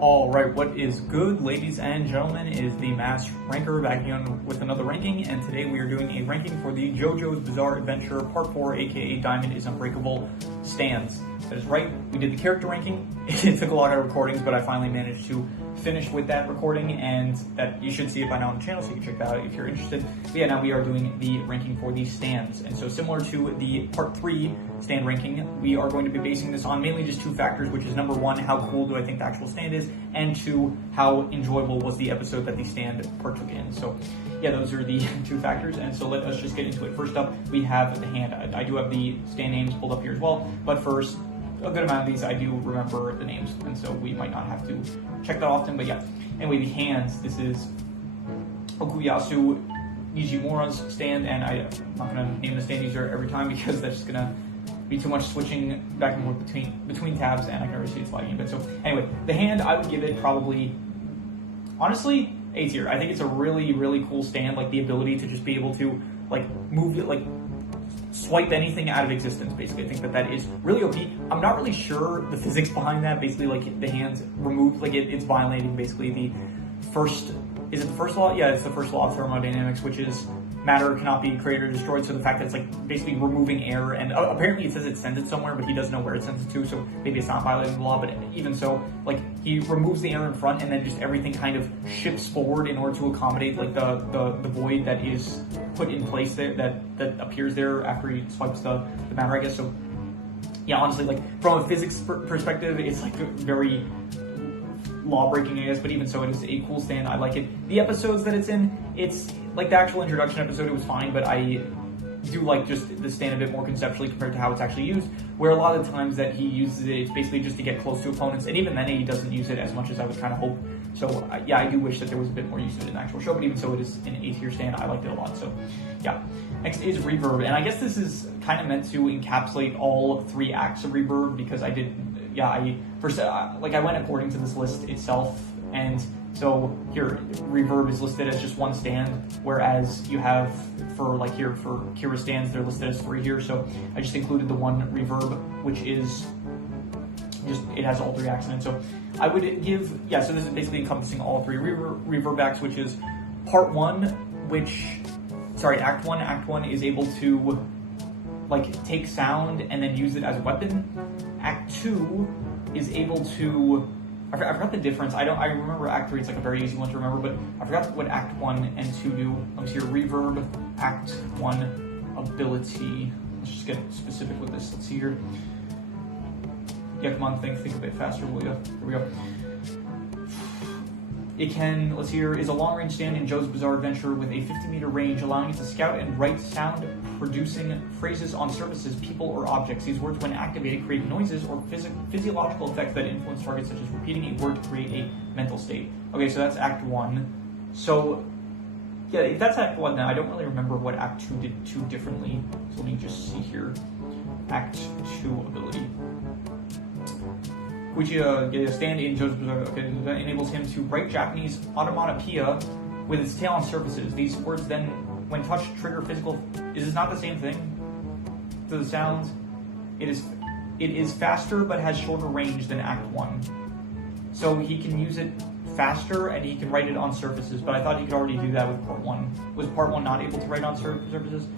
Alright, what is good, ladies and gentlemen, is the Themasr ranker back again with another ranking, and today we are doing a ranking for the Jojo's Bizarre Adventure Part 4, aka Diamond is Unbreakable stands. That is right, we did the character ranking. It took a lot of recordings, but I finally managed to finish with that recording, and that you should see it by now on the channel, so you can check that out if you're interested. But yeah, now we are doing the ranking for the stands, and so similar to the Part 3 stand ranking, we are going to be basing this on mainly just two factors, which is number one, how cool do I think the actual stand is, and two, how enjoyable was the episode that the stand partook in. So yeah, those are the two factors, and so let us just get into it. First up, we have the hand. I do have the stand names pulled up here as well, but first, a good amount of these I do remember the names, and so we might not have to check that often, but yeah. Anyway, the hands, this is Okuyasu Nijimura's stand, and I'm not going to name the stand user every time because that's just going to be too much switching back and forth between tabs, and I can already see it's lagging a bit. So anyway, the hand, I would give it probably, honestly, A tier. I think it's a really, really cool stand, like the ability to just be able to like move it, like swipe anything out of existence, basically. I think that is really OP. I'm not really sure the physics behind that. Basically, like the hands removed, like it's violating basically the first, is it the first law? Yeah, it's the first law of thermodynamics, which is matter cannot be created or destroyed. So the fact that it's like basically removing air, and apparently it says it sends it somewhere, but he doesn't know where it sends it to, so maybe it's not violating the law. But even so, like he removes the air in front, and then just everything kind of shifts forward in order to accommodate like the void that is put in place there, that appears there after he swipes the matter, I guess. So yeah, honestly, like from a physics perspective, it's like very law-breaking, I guess, but even so, it is a cool stand. I like it. The episodes that it's in, it's like the actual introduction episode, it was fine, but I do like just the stand a bit more conceptually compared to how it's actually used, where a lot of times that he uses it, it's basically just to get close to opponents, and even then he doesn't use it as much as I would kind of hope. So yeah, I do wish that there was a bit more use of it in the actual show, but even so, it is an A tier stand. I liked it a lot. So yeah. Next is Reverb, and I guess this is kind of meant to encapsulate all three acts of Reverb, because I did, yeah, I went according to this list itself, and so here Reverb is listed as just one stand, whereas you have for Kira stands, they're listed as three here. So I just included the one Reverb, which is just, it has all three acts in it. So I would give, yeah, so this is basically encompassing all three Reverb acts, which is part one, Act 1. Act 1 is able to like take sound and then use it as a weapon. Act 2 is able to, I forgot the difference. I remember Act 3, it's like a very easy one to remember, but I forgot what Act 1 and 2 do. Let me see here, Reverb, Act 1 ability. Let's just get specific with this. Let's see here. Yeah, come on, think a bit faster, will you? Here we go. It can, let's see here, is a long-range stand in Jojo's Bizarre Adventure with a 50-meter range, allowing it to scout and write sound-producing phrases on surfaces, people, or objects. These words, when activated, create noises or physiological effects that influence targets, such as repeating a word to create a mental state. Okay, so that's Act 1. So, yeah, if that's Act 1, then I don't really remember what Act 2 did too differently. So let me just see here. Act 2 ability. Which stand in Jojo's Bizarre, okay, that enables him to write Japanese onomatopoeia with its tail on surfaces. These words then, when touched, trigger physical. Is this not the same thing? To the sounds, it is faster but has shorter range than Act 1. So he can use it faster and he can write it on surfaces. But I thought he could already do that with Part 1. Was Part 1 not able to write on surfaces?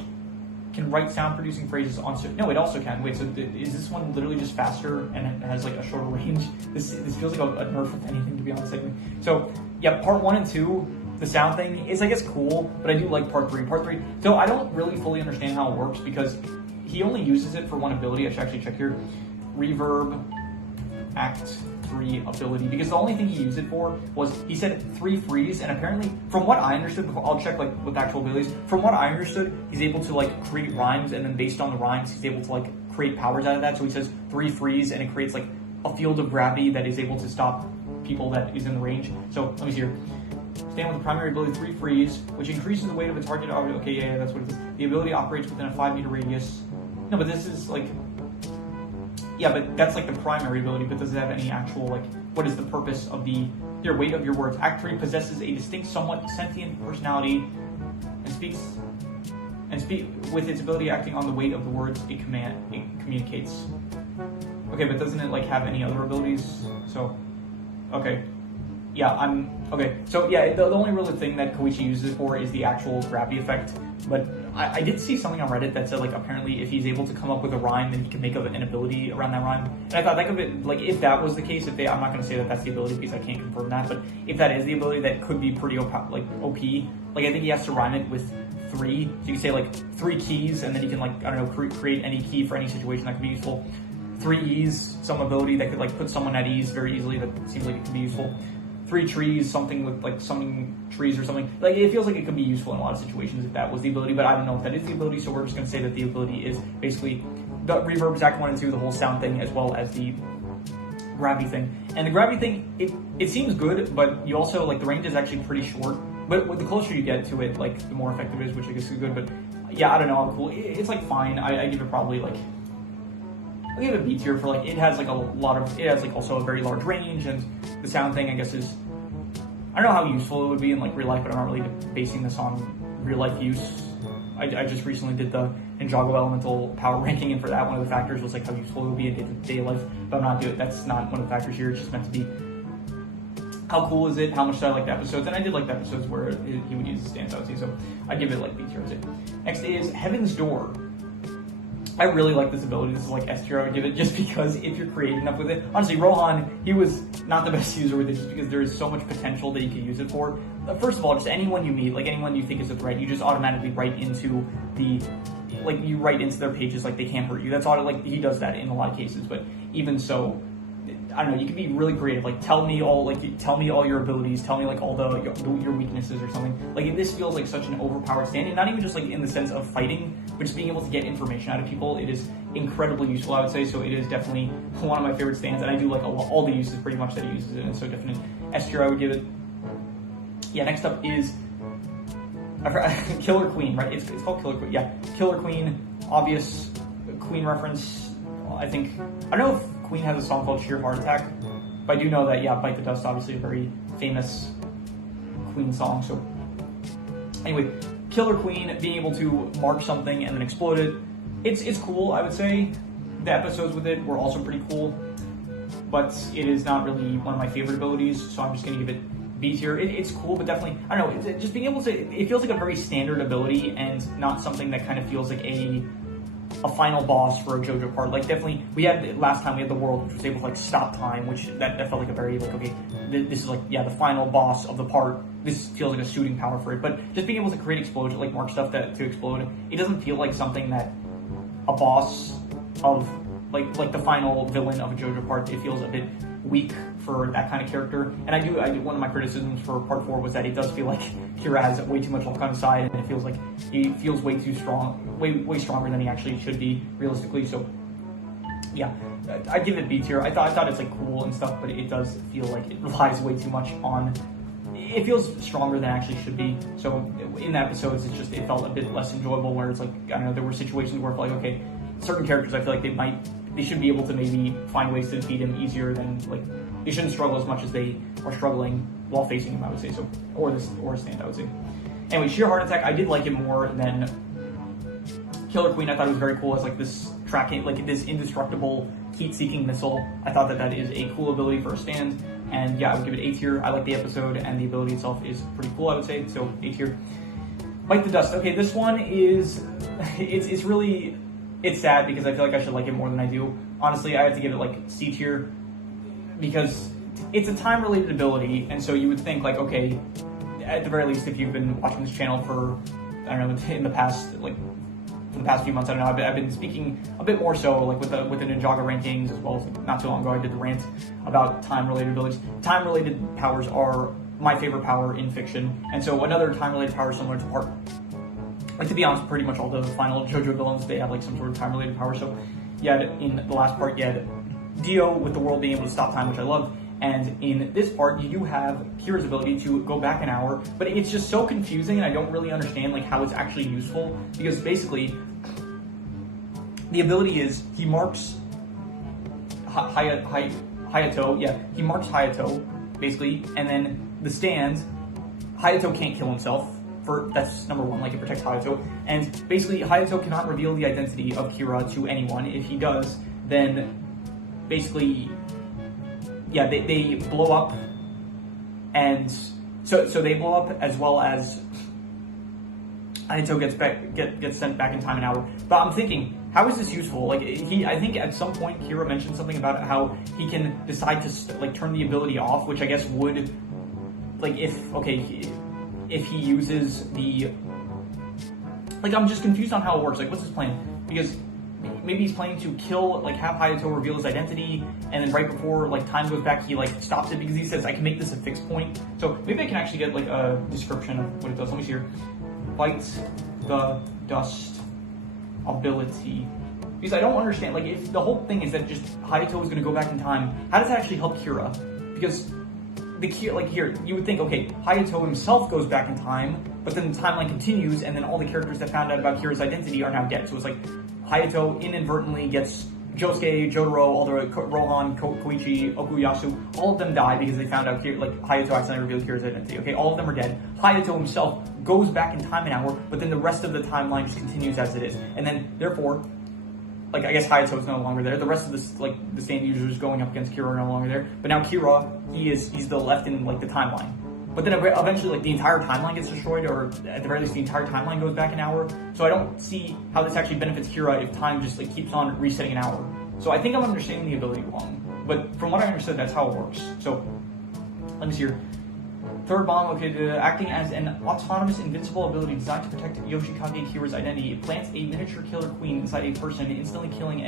Can write sound-producing phrases on... No, it also can. Wait, so is this one literally just faster and it has like a shorter range? This feels like a nerf of anything, to be honest. So yeah, Part 1 and 2, the sound thing is, I guess, cool, but I do like Part 3. Part 3, so I don't really fully understand how it works, because he only uses it for one ability. I should actually check here. Reverb, Act 3 ability, because the only thing he used it for was, he said 3 freeze, and apparently, from what I understood, I'll check like with actual abilities, from what I understood, he's able to like create rhymes, and then based on the rhymes, he's able to like create powers out of that. So he says 3 freeze, and it creates like a field of gravity that is able to stop people that is in the range. So let me see here. Stand with the primary ability 3 freeze, which increases the weight of a target object. Okay, yeah, that's what it is. The ability operates within a 5-meter radius. No, but this is like, yeah, but that's like the primary ability, but does it have any actual, like, what is the purpose of your weight of your words? Act 3 possesses a distinct, somewhat sentient personality and speak with its ability acting on the weight of the words it communicates. Okay, but doesn't it like have any other abilities? So Okay. Yeah, okay. So yeah, the only real thing that Koichi uses it for is the actual gravity effect. But I did see something on Reddit that said, like, apparently if he's able to come up with a rhyme, then he can make up an ability around that rhyme. And I thought that could be, like, if that was the case, I'm not going to say that that's the ability because I can't confirm that, but if that is the ability, that could be pretty OP. Like, I think he has to rhyme it with 3. So you can say, like, 3 keys, and then you can, like, I don't know, create any key for any situation that could be useful. 3 ease, some ability that could, like, put someone at ease very easily. That seems like it could be useful. 3 trees, something with, like, summoning trees or something. Like, it feels like it could be useful in a lot of situations if that was the ability, but I don't know if that is the ability, so we're just going to say that the ability is basically the reverbs act 1 and 2, the whole sound thing, as well as the gravity thing. And the gravity thing, it seems good, but you also, like, the range is actually pretty short. But the closer you get to it, like, the more effective it is, which I guess is good. But yeah, I don't know, I'm cool. It's like fine. I give it probably like, I'll give it B tier for, like, it has like also a very large range, and the sound thing I guess is, I don't know how useful it would be in, like, real life, but I'm not really basing this on real life use. I just recently did the Ninjago elemental power ranking, and for that, one of the factors was, like, how useful it would be in day-to-day life, but I'm not doing, that's not one of the factors here. It's just meant to be, how cool is it, how much do I like the episodes, and I did like the episodes where he would use the stands, I would say, so I'd give it, like, B tier. Next is Heaven's Door. I really like this ability. This is like S tier, I would give it, just because if you're creative enough with it. Honestly, Rohan, he was not the best user with it, just because there is so much potential that you can use it for. First of all, just anyone you meet, like anyone you think is a threat, you just automatically write into you write into their pages like they can't hurt you. That's like, he does that in a lot of cases, but even so, I don't know, you can be really creative. Like, tell me all your abilities, tell me, like, all your weaknesses or something. Like, this feels like such an overpowered stand, and not even just, like, in the sense of fighting, but just being able to get information out of people. It is incredibly useful, I would say, so it is definitely one of my favorite stands, and I do like all the uses pretty much that he uses it, and so definite S tier I would give it. Yeah, next up is Killer Queen, right? It's called Killer Queen. Yeah, Killer Queen, obvious Queen reference. I don't know if Queen has a song called Sheer Heart Attack, but I do know that, yeah, Bite the Dust, obviously a very famous Queen song. So anyway, Killer Queen, being able to mark something and then explode it, it's cool, I would say. The episodes with it were also pretty cool, but it is not really one of my favorite abilities, so I'm just going to give it B tier. It's cool, but definitely, I don't know, just being able to, it feels like a very standard ability and not something that kind of feels like a final boss for a Jojo part. Like, definitely, last time we had the world, which was able to, like, stop time, which that felt like a very, like, okay, this is, like, yeah, the final boss of the part. This feels like a shooting power for it, but just being able to create explosion, like, mark stuff to explode, it doesn't feel like something that a boss of, like the final villain of a Jojo part, it feels a bit weak for that kind of character. And I do one of my criticisms for part 4 was that it does feel like Kira has way too much luck on his side, and it feels like he feels way too strong, way stronger than he actually should be realistically. So yeah, I give it B tier. I thought it's, like, cool and stuff, but it does feel like it relies way too much on, it feels stronger than it actually should be. So in the episodes, it felt a bit less enjoyable, where it's like, I don't know, there were situations where, like, okay, certain characters I feel like they should be able to maybe find ways to defeat him easier than, like, they shouldn't struggle as much as they are struggling while facing him, I would say. So, or stand, I would say. Anyway, Sheer Heart Attack, I did like it more than Killer Queen. I thought it was very cool as, like, this tracking, like, this indestructible heat-seeking missile. I thought that is a cool ability for a stand, and yeah, I would give it A tier. I like the episode, and the ability itself is pretty cool, I would say, so A tier. Bite the Dust. Okay, this one is, it's sad because I feel like I should like it more than I do. Honestly, I have to give it, like, C tier, because it's a time-related ability, and so you would think, like, okay, at the very least, if you've been watching this channel for, I don't know, in the past, like, for the past few months, I don't know, I've been speaking a bit more so, like, with the Ninjago rankings, as well as, like, not too long ago I did the rant about time-related abilities. Time-related powers are my favorite power in fiction, and so another time-related power similar to part, like, to be honest, pretty much all the final Jojo villains, they have, like, some sort of time-related power. So yeah, in the last part, you had Dio with the world being able to stop time, which I love. And in this part, you do have Kira's ability to go back an hour, but it's just so confusing, and I don't really understand, like, how it's actually useful, because basically the ability is he marks Hayato. Yeah, he marks Hayato basically, and then the stand, Hayato can't kill himself. That's number one, like, it protects Hayato, and basically Hayato cannot reveal the identity of Kira to anyone. If he does, then basically yeah, they blow up, and so they blow up as well as Hayato gets sent back in time an hour. But I'm thinking, how is this useful? Like I think at some point Kira mentioned something about how he can decide to like turn the ability off, which I guess would, like, if he uses the, like, I'm just confused on how it works. Like, what's his plan? Because maybe he's planning to kill, like, have Hayato reveal his identity, and then right before, like, time goes back, he, like, stops it because he says, I can make this a fixed point. So maybe I can actually get, like, a description of what it does. Let me see here. Bites the dust ability. Because I don't understand, like, if the whole thing is that just Hayato is going to go back in time, how does that actually help Kira? Because like here, you would think, okay, Hayato himself goes back in time, but then the timeline continues, and then all the characters that found out about Kira's identity are now dead. So it's like Hayato inadvertently gets Josuke, Jotaro, all the Rohan, Koichi, Okuyasu, all of them die because they found out Hayato accidentally revealed Kira's identity. Okay, all of them are dead. Hayato himself goes back in time an hour, but then the rest of the timeline just continues as it is, and then therefore, like, I guess Hayato's no longer there. The rest of this, like, the stand users going up against Kira are no longer there. But now Kira, he's the left in, like, the timeline. But then eventually, like, the entire timeline gets destroyed, or at the very least, the entire timeline goes back an hour. So I don't see how this actually benefits Kira if time just, like, keeps on resetting an hour. So I think I'm understanding the ability wrong. But from what I understood, that's how it works. So, let me see here. Third bomb, okay, acting as an autonomous invincible ability designed to protect Yoshikage Kira's identity. It plants a miniature killer queen inside a person, instantly killing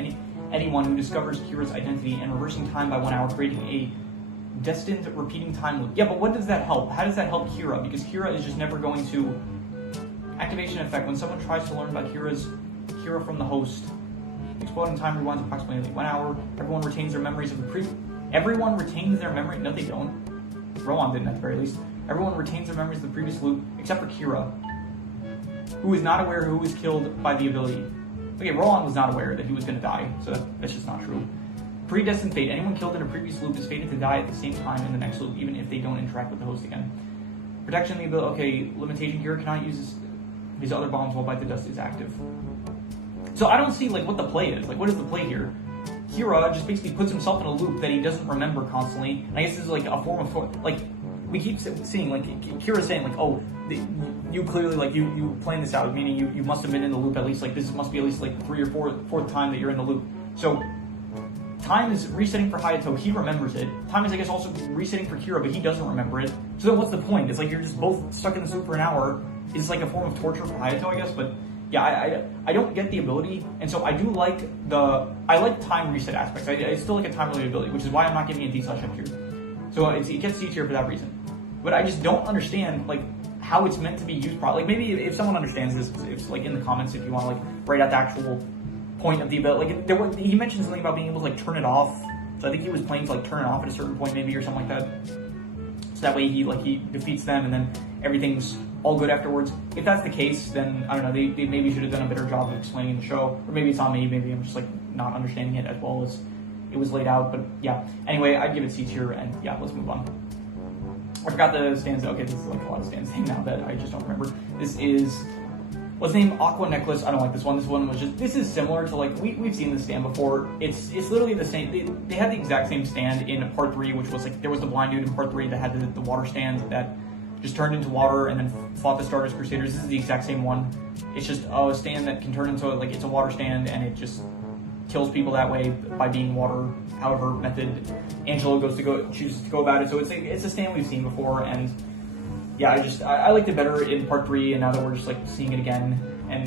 anyone who discovers Kira's identity and reversing time by 1 hour, creating a destined repeating time loop. Yeah, but what does that help? How does that help Kira? Because Kira is just never going to... Activation effect. When someone tries to learn about Kira from the host, exploding time rewinds approximately 1 hour. Everyone retains their memories of the previous... Everyone retains their memory? No, they don't. Rohan didn't, at the very least. Everyone retains their memories of the previous loop, except for Kira, who is not aware who was killed by the ability. Okay, Rohan was not aware that he was going to die, so that's just not true. Predestined fate. Anyone killed in a previous loop is fated to die at the same time in the next loop, even if they don't interact with the host again. Protection of the ability. Okay, limitation. Kira cannot use his other bombs while Bite the Dust is active. So I don't see, like, what the play is. Like, what is the play here? Kira just basically puts himself in a loop that he doesn't remember constantly. And I guess this is like a form of, like, we keep seeing, like, Kira saying, like, oh, you clearly, like, you planned this out, meaning you must have been in the loop at least, like, this must be at least, like, 3rd or 4th time that you're in the loop. So, time is resetting for Hayato, he remembers it. Time is, I guess, also resetting for Kira, but he doesn't remember it. So then what's the point? It's like you're just both stuck in this loop for an hour. It's like a form of torture for Hayato, I guess, but... Yeah, I don't get the ability, and so I do like time reset aspects. I still like a time related ability, which is why I'm not giving it D/F here. So it gets C tier for that reason. But I just don't understand, like, how it's meant to be used properly. Like, maybe if someone understands this, it's like in the comments if you want to, like, write out the actual point of the ability. Like, he mentioned something about being able to, like, turn it off. So I think he was planning to, like, turn it off at a certain point maybe or something like that. So that way he defeats them and then everything's all good afterwards. If that's the case, then I don't know, they maybe should have done a better job of explaining the show, or maybe it's on me, maybe I'm just, like, not understanding it as well as it was laid out. But yeah, anyway, I'd give it C tier, and yeah, let's move on. I forgot the stands. Okay, this is like a lot of stands now that I just don't remember. This is, what's the name? Aqua Necklace. I don't like this one. This one was just, this is similar to, like, we've seen this stand before. It's literally the same. They had the exact same stand in part 3, which was, like, there was the blind dude in part 3 that had the water stand that just turned into water and then fought the Stardust Crusaders. This is the exact same one. It's just a stand that can turn into, like, it's a water stand, and it just kills people that way by being water, however method Angelo chooses to go about it. So it's a stand we've seen before, and yeah, I liked it better in part 3, and now that we're just, like, seeing it again, and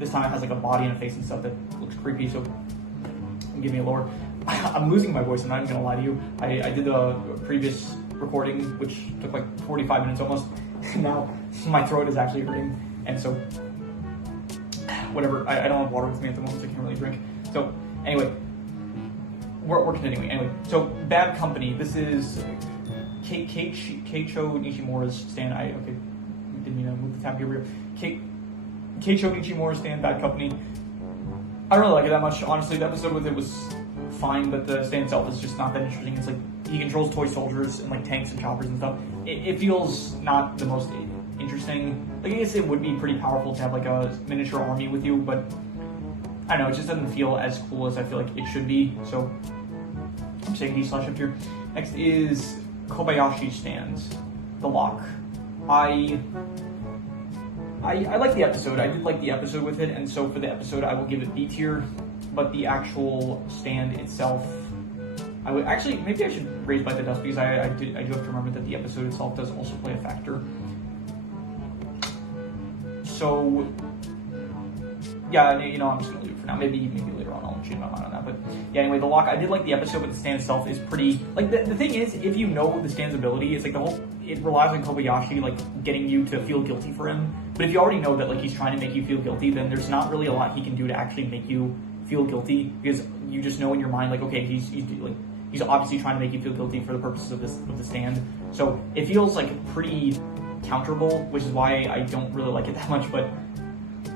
this time it has, like, a body and a face and stuff that looks creepy, so give me a lower. I'm losing my voice, I'm not even gonna lie to you. I did the previous recording, which took like 45 minutes almost. Now my throat is actually hurting, and so whatever. I don't have water with me at the moment, so I can't really drink. So anyway, we're continuing. Anyway, so Bad Company. This is Keicho Nishimura's stand. Didn't even move the tab here. Keicho Nishimura's stand. Bad Company. I don't really like it that much, honestly. The episode with it was fine, but the stand itself is just not that interesting. It's like he controls toy soldiers and, like, tanks and choppers and stuff. It feels not the most interesting. Like, I guess it would be pretty powerful to have, like, a miniature army with you, but I don't know, it just doesn't feel as cool as I feel like it should be. So I'm saying D/F tier. Next is Kobayashi stands, the lock. I like the episode. I did like the episode with it, and so for the episode I will give it B tier. But the actual stand itself, I would actually, maybe I should raise by the dust, because I do have to remember that the episode itself does also play a factor. So yeah, you know, I'm just gonna leave it for now. Maybe later on I'll change my mind on that. But yeah, anyway, the lock, I did like the episode, but the stand itself is pretty, like, the thing is, if you know the stand's ability, it's like it relies on Kobayashi, like, getting you to feel guilty for him. But if you already know that, like, he's trying to make you feel guilty, then there's not really a lot he can do to actually make you feel guilty, because you just know in your mind, like, okay, he's obviously trying to make you feel guilty for the purposes of the stand. So it feels like pretty counterable, which is why I don't really like it that much. But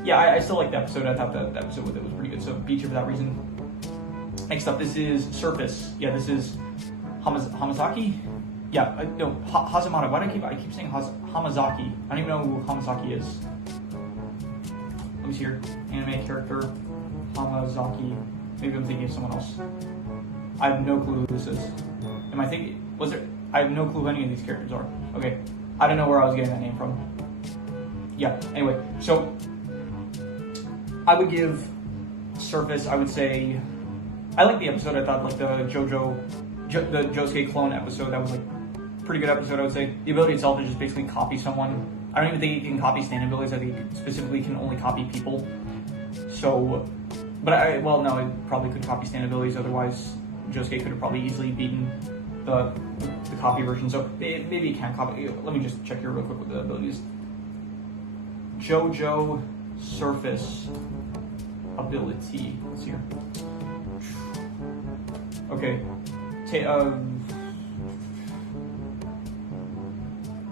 yeah, I still like the episode. I thought the episode with it was pretty good, so B tier for that reason. Next up, this is Surface. Yeah, this is Hamazaki. Yeah, no, Hazamata. Why do I keep saying Hamazaki? I don't even know who Hamazaki is. Let me see here. Anime character Hamazaki. Maybe I'm thinking of someone else. I have no clue who this is. Am I thinking? I have no clue who any of these characters are. Okay, I don't know where I was getting that name from. Yeah. Anyway, so I would give Surface, I would say, I like the episode. I thought, like, the the Josuke clone episode, that was, like, pretty good episode, I would say. The ability itself is just basically copy someone. I don't even think it can copy stand abilities. I think it specifically can only copy people. So, but well, no, it probably could copy stand abilities. Otherwise, Josuke could have probably easily beaten the copy version. So maybe it can copy. Let me just check here real quick with the abilities. Jojo Surface ability. Let's see here. Okay.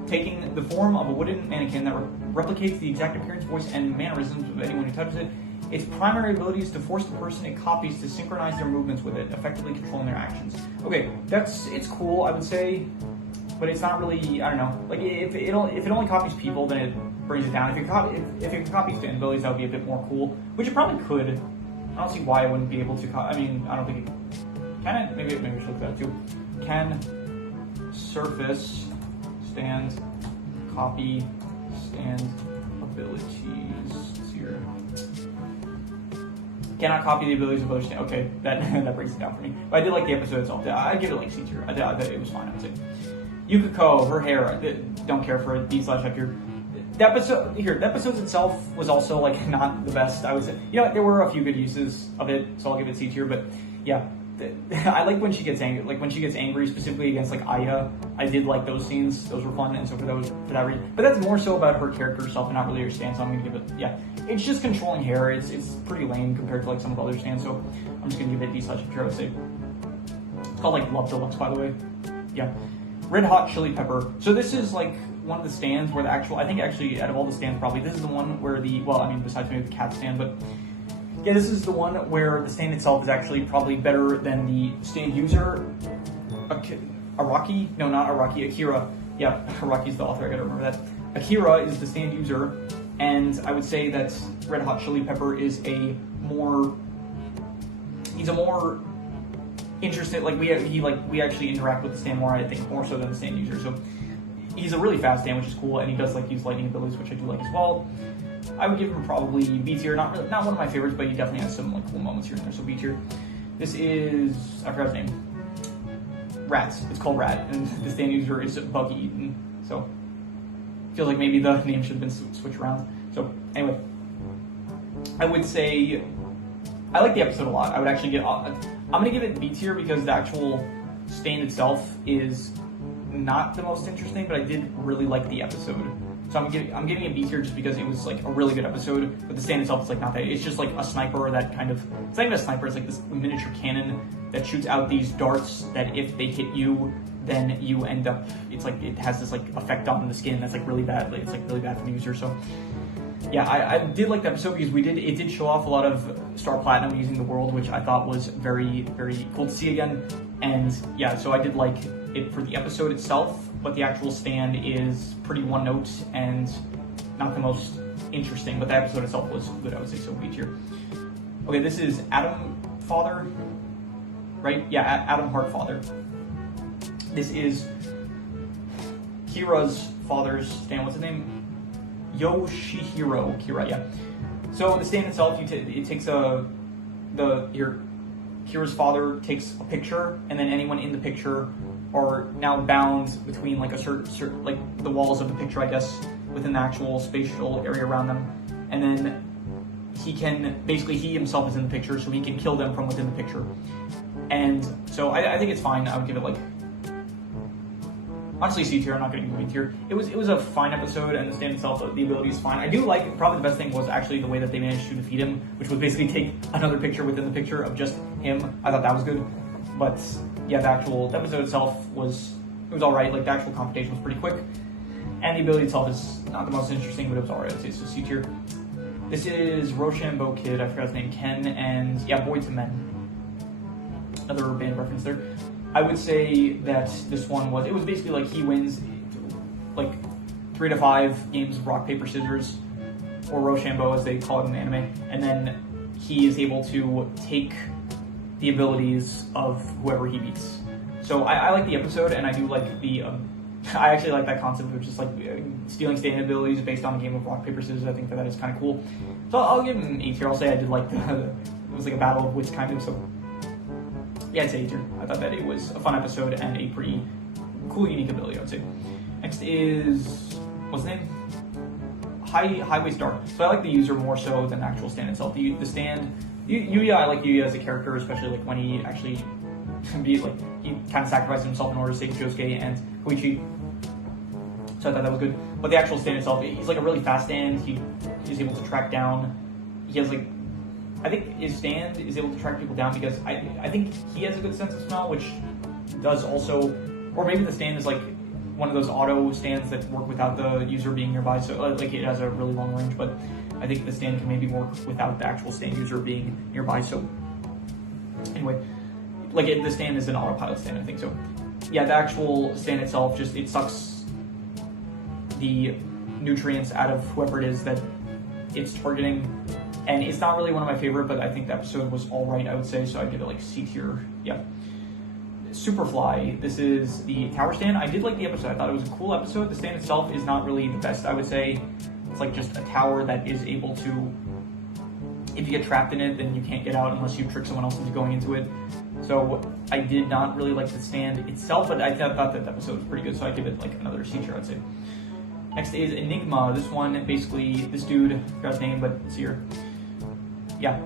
Taking the form of a wooden mannequin that replicates the exact appearance, voice, and mannerisms of anyone who touches it. Its primary ability is to force the person it copies to synchronize their movements with it, effectively controlling their actions. Okay, it's cool, I would say, but it's not really, I don't know. Like, if it only copies people, then it brings it down. If it can copy stand abilities, that would be a bit more cool, which it probably could. I don't see why it wouldn't be able to. I mean, I don't think it can. It maybe we should look at that too. Can Surface stand copy stand abilities? Let's see here. Cannot copy the abilities of other stand. Okay, that breaks it down for me. But I did like the episode itself. I give it like C tier. I thought it was fine, I'd say. Yukiko, her hair, don't care for it. D/F here. The episode itself was also, like, not the best, I would say. You know, there were a few good uses of it, so I'll give it C tier. But yeah, I like when she gets angry. Like, when she gets angry, specifically against, like, Aya. I did like those scenes. Those were fun, and so for that reason. But that's more so about her character herself and not really her stand. So I'm gonna give it, yeah. It's just controlling hair. It's pretty lame compared to, like, some of the other stands. So I'm just gonna give it D/F tier, I would say. It's called, like, Love Deluxe, by the way. Yeah. Red Hot Chili Pepper. So this is, like, one of the stands where I think actually out of all the stands, probably this is the one where besides maybe the cat stand, but yeah, this is the one where the stand itself is actually probably better than the stand user. Araki? No, not Araki. Akira. Yeah, Araki's the author. I gotta remember that. Akira is the stand user, and I would say that Red Hot Chili Pepper is he's a more interested, like, we actually interact with the stand more, I think, more so than the stand user. So he's a really fast stand, which is cool, and he does, like, use lightning abilities, which I do like as well. I would give him probably B tier. Not one of my favorites, but he definitely has some, like, cool moments here and there. So B tier. This is, I forgot his name. Rats. It's called Rat, and the stand user is Buggy Eaton. So feels like maybe the name should have been switched around. So anyway, I would say I like the episode a lot. I would actually I'm gonna give it B tier because the actual stand itself is not the most interesting, but I did really like the episode. So I'm giving it B tier just because it was, like, a really good episode, but the stand itself is, like, not that. It's just like a sniper that kind of, it's not even a sniper, it's like this miniature cannon that shoots out these darts that if they hit you, then you end up, it's like, it has this, like, effect on the skin that's, like, really bad. It's, like, really bad for the user. So yeah, I did like the episode because it did show off a lot of Star Platinum using the world, which I thought was very, very cool to see again. And yeah, so I did like it for the episode itself, but the actual stand is pretty one note and not the most interesting, but the episode itself was good, I would say, so B tier. Okay, this is Adam Father. right? Yeah, Adam Hartfather. This is Kira's father's stand. What's his name? Yoshihiro Kira. Yeah. So the stand itself, it takes Kira's father takes a picture, and then anyone in the picture are now bound between like a certain like the walls of the picture, I guess, within the actual spatial area around them, and then he himself is in the picture, so he can kill them from within the picture. And so I think it's fine. I would give it like, honestly, C tier. I'm not going to give it B tier. It was a fine episode, and the stand itself, the ability is fine. I do like, probably the best thing was actually the way that they managed to defeat him, which was basically take another picture within the picture of just him. I thought that was good. But yeah, the episode itself was alright. Like, the actual confrontation was pretty quick, and the ability itself is not the most interesting, but it was alright. I'd say so. C tier. This is Rochambeau Kid. I forgot his name. Ken, and yeah, Boy to Men. Another band reference there. I would say that this one was basically like he wins like 3 to 5 games of rock, paper, scissors, or Rochambeau as they call it in the anime, and then he is able to take the abilities of whoever he beats. So I like the episode, and I do like the I actually like that concept of just like stealing stand abilities based on a game of rock, paper, scissors. I think that is kind of cool. So I'll give him an A tier. I'll say I did like it was like a battle of wits kind of, so yeah, I'd say A tier. I thought that it was a fun episode and a pretty cool, unique ability, I would say. Next is, what's his name? Highway Star. So I like the user more so than the actual stand itself. The stand, Yuya, I like Yuya as a character, especially like when he actually he kind of sacrificed himself in order to save Josuke and Koichi. So I thought that was good. But the actual stand itself, he's like a really fast stand. He's able to track down. He has like, I think his stand is able to track people down because I think he has a good sense of smell, which does also, or maybe the stand is like one of those auto stands that work without the user being nearby, so like it has a really long range, but I think the stand can maybe work without the actual stand user being nearby. So anyway, like the stand is an autopilot stand, I think. So yeah, the actual stand itself, just it sucks the nutrients out of whoever it is that it's targeting, and it's not really one of my favorite, but I think the episode was all right, I would say, so I'd give it like C tier. Yeah. Superfly, this is the tower stand. I did like the episode. I thought it was a cool episode. The stand itself is not really the best, I would say. It's like just a tower that is able to, if you get trapped in it, then you can't get out unless you trick someone else into going into it. So I did not really like the stand itself, but I thought that the episode was pretty good, so I'd give it like another C tier, I'd say. Next is Enigma. This one, basically, this dude, I forgot his name, but it's here. Yeah,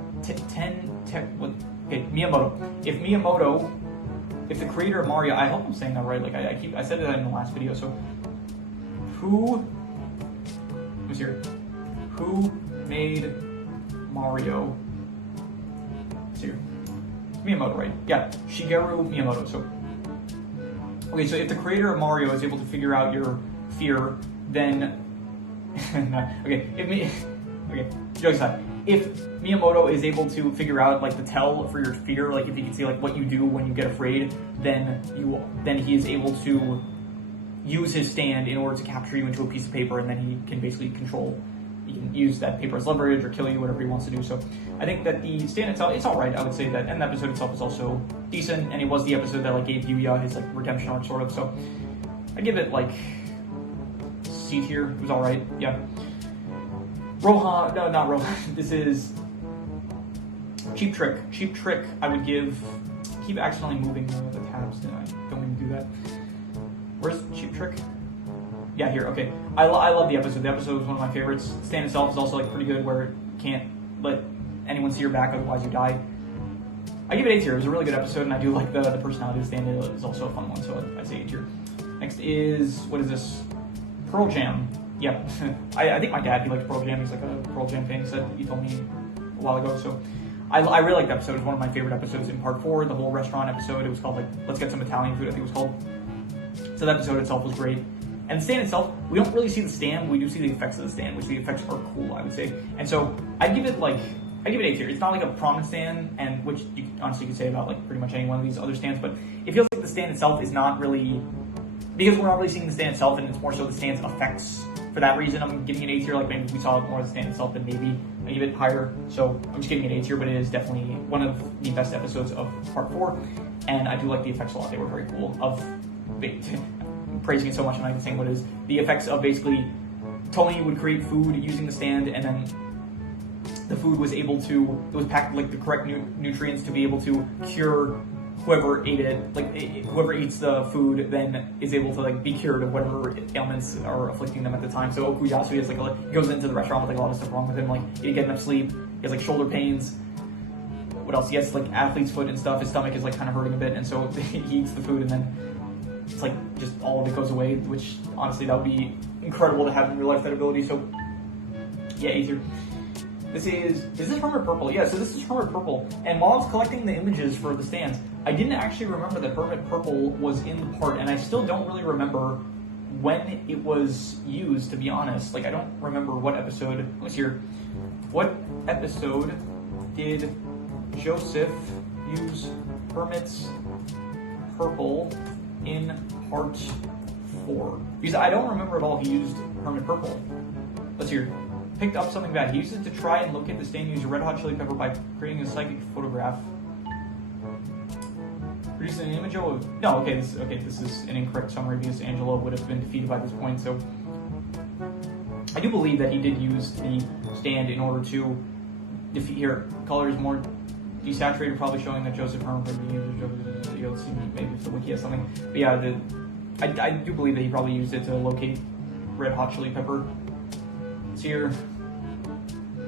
Miyamoto. If the creator of Mario, I hope I'm saying that right, like I said it in the last video, so who made Mario? It's here. Miyamoto, right? Yeah, Shigeru Miyamoto. So, okay, so if the creator of Mario is able to figure out your fear, then jokes aside, if Miyamoto is able to figure out like the tell for your fear, like if you can see like what you do when you get afraid, then he is able to use his stand in order to capture you into a piece of paper, and then he can basically he can use that paper as leverage or kill you, whatever he wants to do. So I think that the stand itself, it's alright, I would say that, and the episode itself is also decent, and it was the episode that like gave Yuya his like redemption arc sort of, so I give it like C tier. It was alright, yeah. Not Rohan, this is Cheap Trick. Cheap Trick, I would give, keep accidentally moving the tabs, and I don't mean to do that. Where's Cheap Trick? Yeah, here, okay. I love the episode. The episode was one of my favorites. The stand itself is also like pretty good, where it can't let anyone see your back, otherwise you die. I give it A tier. It was a really good episode, and I do like the personality of the stand. It is also a fun one, so I'd say A tier. Next is, what is this? Pearl Jam. Yeah, I think my dad, he likes Pearl Jam. He's like a Pearl Jam fan, he told me a while ago, so I really like the episode. It's one of my favorite episodes in part 4, the whole restaurant episode. It was called like, Let's Get Some Italian Food, I think it was called. So the episode itself was great. And the stand itself, we don't really see the stand, we do see the effects of the stand, which the effects are cool, I would say. And so I give it A tier. It's not like a prominent stand, and which you honestly could say about like pretty much any one of these other stands, but it feels like the stand itself is not really, because we're not really seeing the stand itself, and it's more so the stand's effects. For that reason, I'm giving it an A tier. Like maybe we saw more of the stand itself, then maybe I give it higher, so I'm just giving it an A tier, but it is definitely one of the best episodes of Part 4, and I do like the effects a lot. They were very cool. Praising it so much, I'm not even saying what it is. The effects of basically Tony would create food using the stand, and then the food was packed like the correct nutrients to be able to cure whoever ate it. Like whoever eats the food then is able to like be cured of whatever ailments are afflicting them at the time. So Okuyasu is he goes into the restaurant with like a lot of stuff wrong with him. Like he didn't get enough sleep. He has like shoulder pains. What else? He has like athlete's foot and stuff. His stomach is like kind of hurting a bit, and so he eats the food, and then it's like just all of it goes away. Which honestly, that would be incredible to have in real life, that ability. So yeah, easier. Is this Hermit Purple? Yeah, so this is Hermit Purple. And while I was collecting the images for the stands, I didn't actually remember that Hermit Purple was in the part, and I still don't really remember when it was used, to be honest. Like, I don't remember what episode. Let's hear. What episode did Joseph use Hermit's Purple in Part 4? Because I don't remember at all he used Hermit Purple. Let's hear. Picked up something bad. He used it to try and locate the stand. Used a red hot chili pepper by creating a psychic photograph. Produced an image of this is an incorrect summary because Angelo would have been defeated by this point. So I do believe that he did use the stand in order to defeat. Here, color is more desaturated, probably showing that Joseph Herman maybe if the wiki has something. But yeah, I do believe that he probably used it to locate red hot chili pepper. It's here.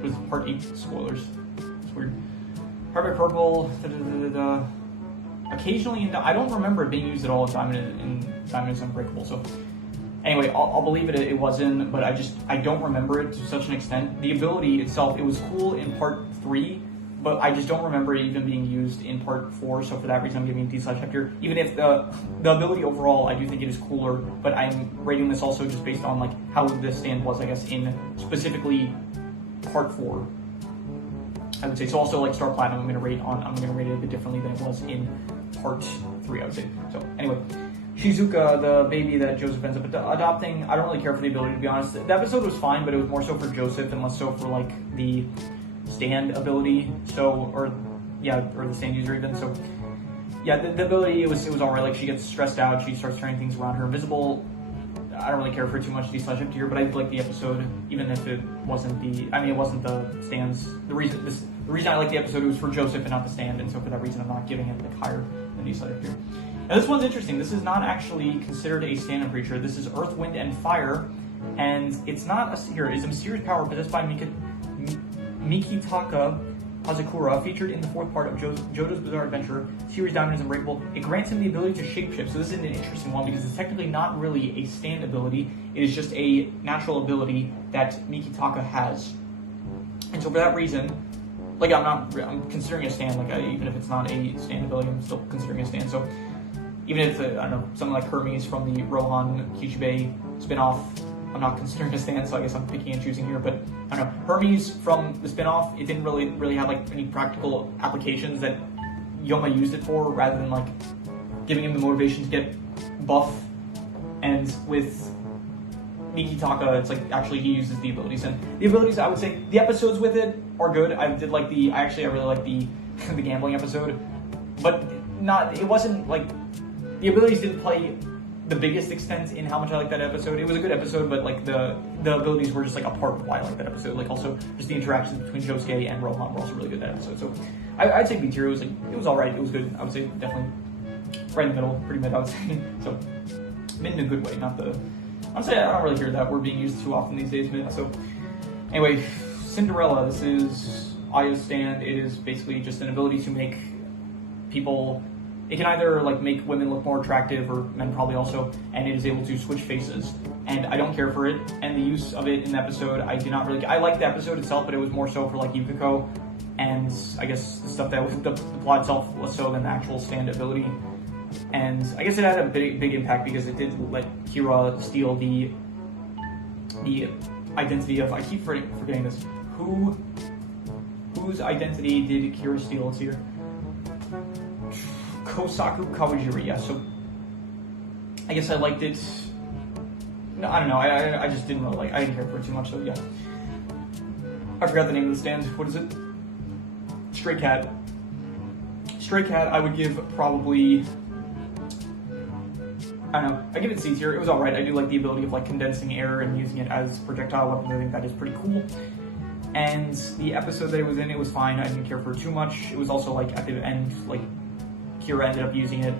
It was Part 8 spoilers. It's weird. Hermit Purple. Occasionally, I don't remember it being used at all in Diamond is Unbreakable. So anyway, I'll believe it was in, but I don't remember it to such an extent. The ability itself, it was cool in Part 3, but I just don't remember it even being used in Part 4. So for that reason, I'm giving it D/F here. Even if the ability overall, I do think it is cooler, but I'm rating this also just based on like how this stand was, I guess, in specifically Part 4. I would say so. Also, like Star Platinum, I'm gonna rate it a bit differently than it was in Part 3. I would say. So anyway, Shizuka, the baby that Joseph ends up adopting. I don't really care for the ability, to be honest. The episode was fine, but it was more so for Joseph and less so for like the stand ability. So, or the stand user even. So yeah, the ability it was alright. Like she gets stressed out, she starts turning things around her invisible. I don't really care for too much D/F here, but I did like the episode, even if it wasn't it wasn't the stands. The reason I like the episode was for Joseph and not the stand, and so for that reason I'm not giving it like higher than D/F here. Now this one's interesting. This is not actually considered a stand-up creature. This is Earth, Wind, and Fire, and it's not it's a mysterious power possessed by Mikitaka Hazakura, featured in the 4th part of Jojo's Bizarre Adventure, series Diamond is Unbreakable. It grants him the ability to shapeshift. So this is an interesting one because it's technically not really a stand ability. It is just a natural ability that Mikitaka has. And so for that reason, like I'm considering a stand, like even if it's not a stand ability, I'm still considering a stand. So even if, I don't know, something like Hermes from the Rohan Kishibe spin-off, I'm not considering a stand, so I guess I'm picking and choosing here, but I don't know. Hermes from the spin-off, it didn't really have like any practical applications that Yoma used it for, rather than like giving him the motivation to get buff. And with Mikitaka, it's like actually he uses the abilities, and the abilities, I would say the episodes with it are good. I really like the the gambling episode, but it wasn't like the abilities didn't play the biggest extent in how much I like that episode. It was a good episode, but like the abilities were just like a part of why I like that episode. Like also just the interactions between Josuke and Rohan were also really good that episode. So I'd say B tier. It was alright. It was good. I would say definitely right in the middle, pretty mid. I would say so mid in a good way, not the. I'd say I don't really hear that word being used too often these days. Mid. So anyway, Cinderella. This is Aya's stand. It is basically just an ability to make people. It can either like make women look more attractive, or men probably also, and it is able to switch faces. And I don't care for it, and the use of it in the episode, I do not really. I like the episode itself, but it was more so for like Yukiko, and I guess the stuff that was the plot itself was so than the actual stand ability. And I guess it had a big impact because it did let Kira steal the identity of. I keep forgetting this. Whose identity did Kira steal? Let's see here. Kosaku Kawajiri, yeah, so I guess I liked it. No, I don't know, I just didn't really I didn't care for it too much, so yeah. I forgot the name of the stand. What is it? Stray Cat. Stray Cat, I would give probably, I don't know, I give it C tier. It was alright. I do like the ability of like condensing air and using it as projectile weapons. I think that is pretty cool. And the episode that it was in, it was fine. I didn't care for it too much. It was also like at the end, like Kira ended up using it,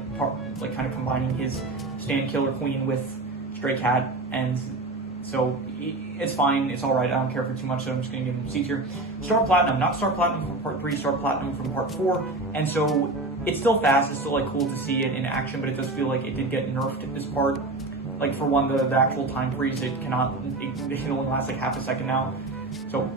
like kind of combining his stand Killer Queen with Stray Cat, and so it's fine. It's all right. I don't care for too much, so I'm just gonna give him C tier. Star Platinum, not Star Platinum from Part 3, Star Platinum from Part 4, and so it's still fast. It's still like cool to see it in action, but it does feel like it did get nerfed at this part. Like for one, the actual time freeze, it can only last like half a second now, so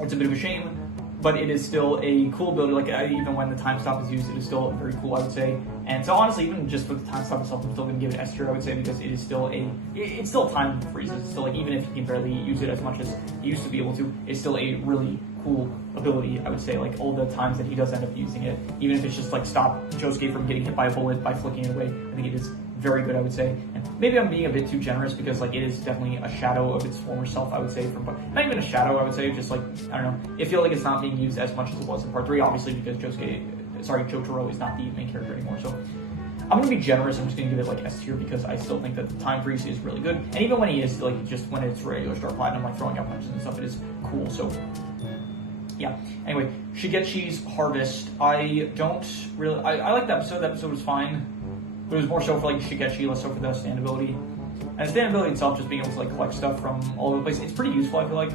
it's a bit of a shame. But it is still a cool ability. Like even when the time stop is used, it is still very cool, I would say. And so honestly, even just for the time stop itself, I'm still gonna give it S tier, I would say, because it is still it's still time freezes. It's still like, even if you can barely use it as much as you used to be able to, it's still a really cool ability, I would say. Like all the times that he does end up using it, even if it's just like stop Josuke from getting hit by a bullet by flicking it away, I think it is very good, I would say. And maybe I'm being a bit too generous because like it is definitely a shadow of its former self, I would say, not even a shadow, I would say, just like, I don't know, I feel like it's not being used as much as it was in Part 3, obviously, because Jotaro is not the main character anymore. So I'm gonna be generous. I'm just gonna give it like S tier because I still think that the time freeze is really good, and even when he is like just when it's regular Star Platinum, like throwing out punches and stuff, it is cool. So yeah. Anyway, Shigechi's Harvest. I don't really. I like the episode. The episode was fine, but it was more so for like Shigechi, less so for the stand ability. And the stand ability itself, just being able to like collect stuff from all over the place, it's pretty useful. I feel like.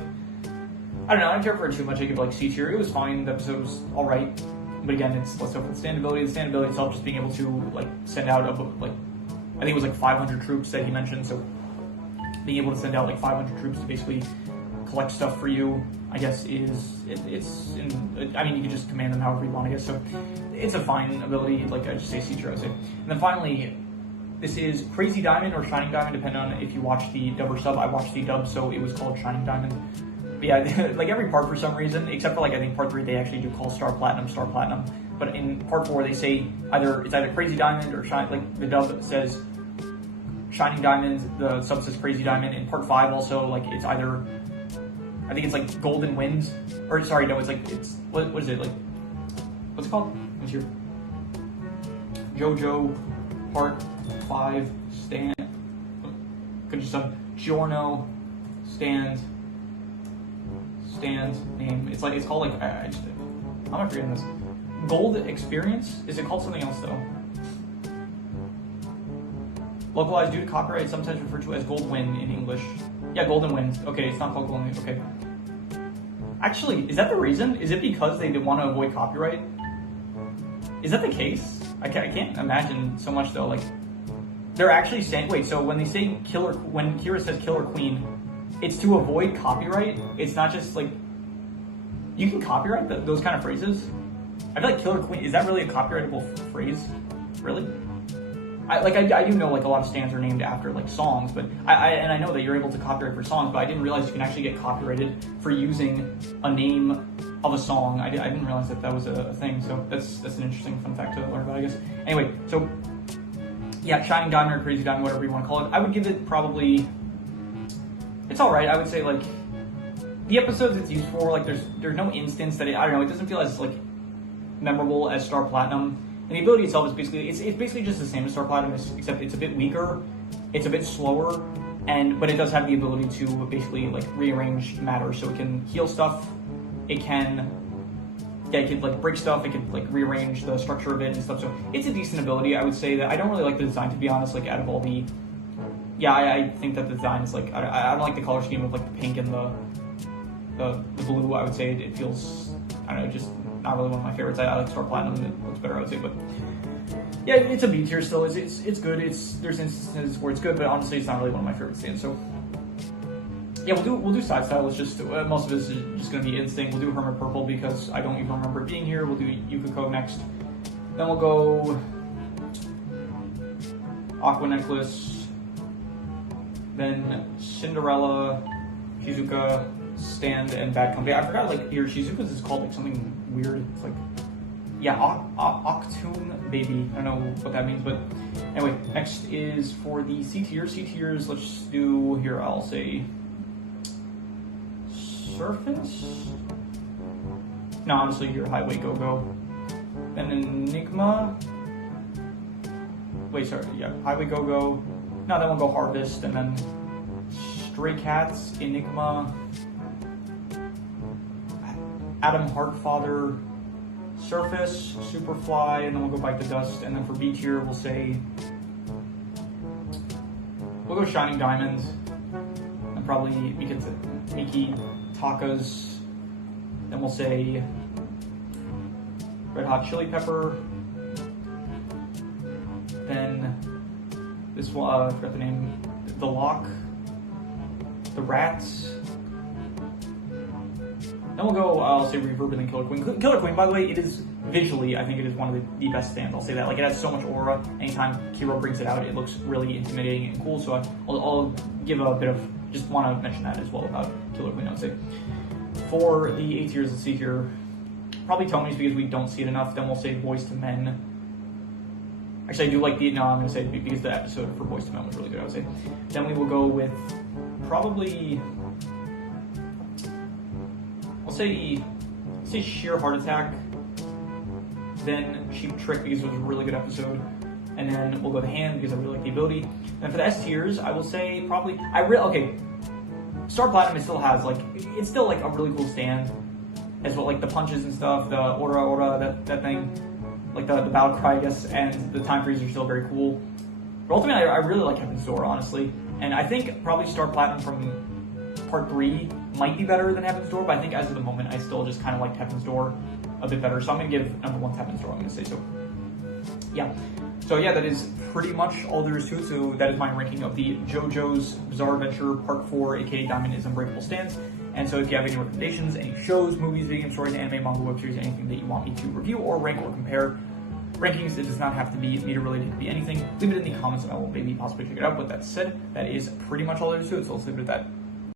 I don't know. I don't care for it too much. I give it like C tier. It was fine. The episode was all right. But again, it's less so for the stand ability. The stand ability itself, just being able to like send out like, I think it was like 500 troops that he mentioned. So being able to send out like 500 troops to basically collect stuff for you, I guess I mean, you can just command them however you want, I guess. So it's a fine ability. Like I just say C tier, I would say. And then finally, this is Crazy Diamond or Shining Diamond, depending on if you watch the dub or sub. I watched the dub, so it was called Shining Diamond. But yeah, like every part for some reason, except for like I think Part 3, they actually do call Star Platinum. But in Part 4, they say it's either Crazy Diamond or Shine. Like the dub says Shining Diamond, the sub says Crazy Diamond. In Part 5, also like it's either, I think it's like Golden Wind, or sorry, no, it's like what is it like? What's it called? What's your Jojo Part 5 stand? Could just sub Giorno stand name. It's called like I'm not forgetting this. Gold Experience? Is it called something else though? Localized due to copyright, sometimes referred to as Gold Wind in English. Yeah, Golden Wind. Okay, it's not called Golden Wind. Okay. Actually, is that the reason? Is it because they want to avoid copyright? Is that the case? I can't imagine so much though. Like, they're actually saying, wait, so when they say when Kira says Killer Queen, it's to avoid copyright? It's not just like, you can copyright those kind of phrases? I feel like Killer Queen, is that really a copyrightable phrase? Really? I do know like a lot of stands are named after like songs, but I know that you're able to copyright for songs, but I didn't realize you can actually get copyrighted for using a name of a song. I didn't realize that was a thing, so that's an interesting fun fact to learn about, I guess. Anyway, so yeah, Shining Diamond or Crazy Diamond, whatever you want to call it, I would give it probably, it's alright. I would say like the episodes it's used for, like there's no instance that I don't know, it doesn't feel as like memorable as Star Platinum. And the ability itself is basically it's basically just the same as Star Platinum, except it's a bit weaker, it's a bit slower, but it does have the ability to basically like rearrange matter, so it can heal stuff, it can like break stuff, it can like rearrange the structure of it and stuff. So it's a decent ability. I would say that I don't really like the design, to be honest. Like out of all the, I think that the design is like I don't like the color scheme of like the pink and the blue. I would say it feels, I don't know, just not really one of my favorites. I like Star Platinum, it looks better, I would say, but yeah, it's a B tier still. It's good. There's instances where it's good, but honestly, it's not really one of my favorite stands. So yeah, we'll do side style. It's just most of this is just gonna be instinct. We'll do Hermit Purple because I don't even remember it being here. We'll do Yukiko next. Then we'll go Aqua Necklace. Then Cinderella, Shizuka, Stand, and Bad Company. I forgot like here Shizuka's is called like something weird. It's like, yeah, Octoon Baby. I don't know what that means, but anyway, next is for the C tier. C tiers, let's do here, I'll say Surface? No, honestly, your Highway Go-Go. Then Enigma. Wait, sorry, yeah, Highway Go-Go. No, then we'll go Harvest, and then Stray Cats, Enigma, Adam Heartfather, Surface, Superfly, and then we'll go back to Dust. And then for B tier, we'll say, we'll go Shining Diamond, and probably Miki Takas. Then we'll say Red Hot Chili Pepper. Then this one, I forgot the name, The Lock, The Rats. Then we'll go, I'll say Reverb and then Killer Queen. Killer Queen, by the way, it is visually, I think it is one of the best stands. I'll say that. Like, it has so much aura. Anytime Kiro brings it out, it looks really intimidating and cool. So I'll give a bit of, just want to mention that as well about Killer Queen, I would say. For the A tiers, let's see here. Probably Tony's because we don't see it enough. Then we'll say Boys to Men. Actually, I do like no, I'm going to say because the episode for Boys to Men was really good, I would say. Then we will go with probably, I'll say Sheer Heart Attack. Then Cheap Trick because it was a really good episode. And then we'll go The Hand because I really like the ability. Then for the S tiers, I will say probably, okay, Star Platinum, it still has, like, it's still like a really cool stand. As well, like the punches and stuff, the aura, that thing. Like the battle cry, I guess, and the time freeze are still very cool. But ultimately, I really like Heaven's Door, honestly. And I think probably Star Platinum from Part 3 might be better than Heaven's Door, but I think as of the moment, I still just kind of liked Heaven's Door a bit better. So I'm going to give number 1 to Heaven's Door, I'm going to say so. Yeah. So yeah, that is pretty much all there is to it. So that is my ranking of the JoJo's Bizarre Adventure Part 4, aka Diamond is Unbreakable stands. And so if you have any recommendations, any shows, movies, video game stories, anime, manga, web series, anything that you want me to review or rank or compare, rankings, it does not have to be meter related, it could be anything. Leave it in the comments and I will maybe possibly check it out. With that said, that is pretty much all there is to it, so let's leave it at that.